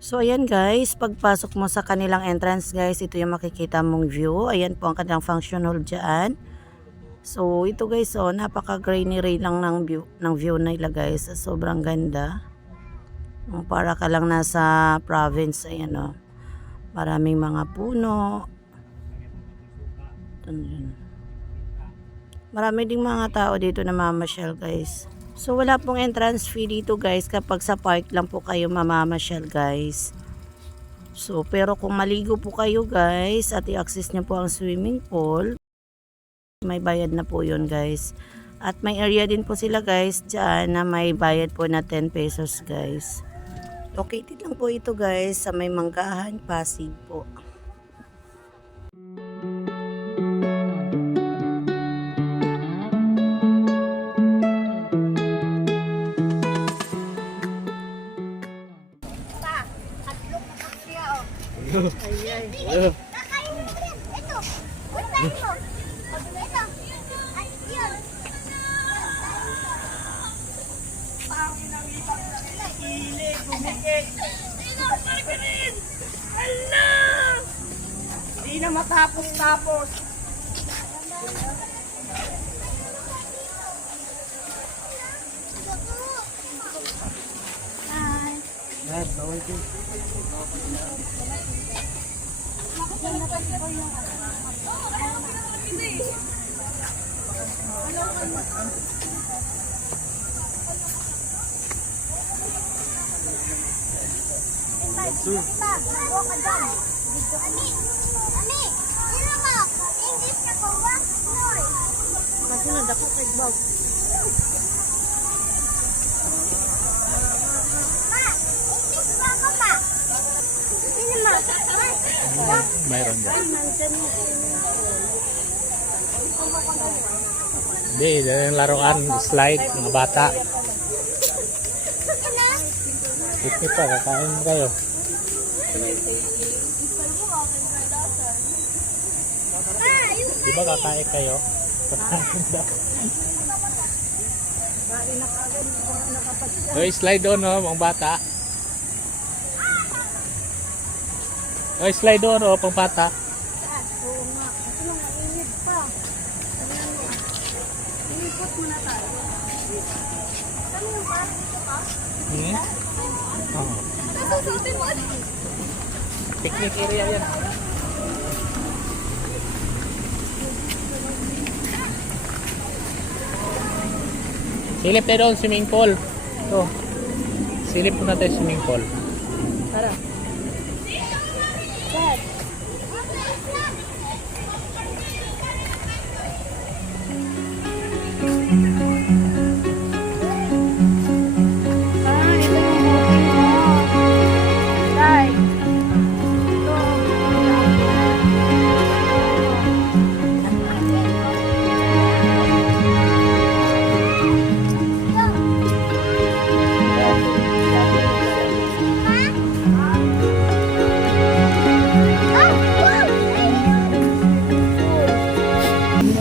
So ayan guys, pagpasok mo sa kanilang entrance guys, ito yung makikita mong view. Ayan po ang kanilang function hall dyan. So ito guys, oh, napaka-greenery lang ng view nila guys. Sobrang ganda. Para ka lang nasa province, ayan oh. Maraming mga puno. Marami ding mga tao dito na mamasyal guys. So wala pong entrance fee dito guys kapag sa park lang po kayo mamamasyal guys. So pero kung maligo po kayo guys at i-access nyo po ang swimming pool, may bayad na po yun guys. At may area din po sila guys dyan na may bayad po na 10 pesos guys. Located lang po ito guys sa may Manggahan, Pasig po. Ayan. Kakain mo rin. Ito. Puntahin mo. Ito. Ay, yun. Ile, gumikit. Allah! Hindi na matapos-tapos. Bawal din. Kita, buwa ka dyan. Dito. Ani, sino mo? English ka ko ba? Noy. Kasi nadako kay Bob. Ma, English ba ka pa? Sino mo? Mayroon dyan. Hindi, yung laruan, slide, mga bata. Picnic pa, kakain mo kayo. Di ba kakain kayo? Kakain daw. Oy, slide doon oh, mga bata. Oy, slide doon oh, pang bata. Oo nga. Ito lang, mainit pa. Inikot mo na tayo. Saan yung pa? Dito ka? Hmm? Oo. Nasusutin mo ano? Picnic area yan. Silip tayo doon, swimming pool. Ito. Silip po natin swimming pool. Tara. Dad.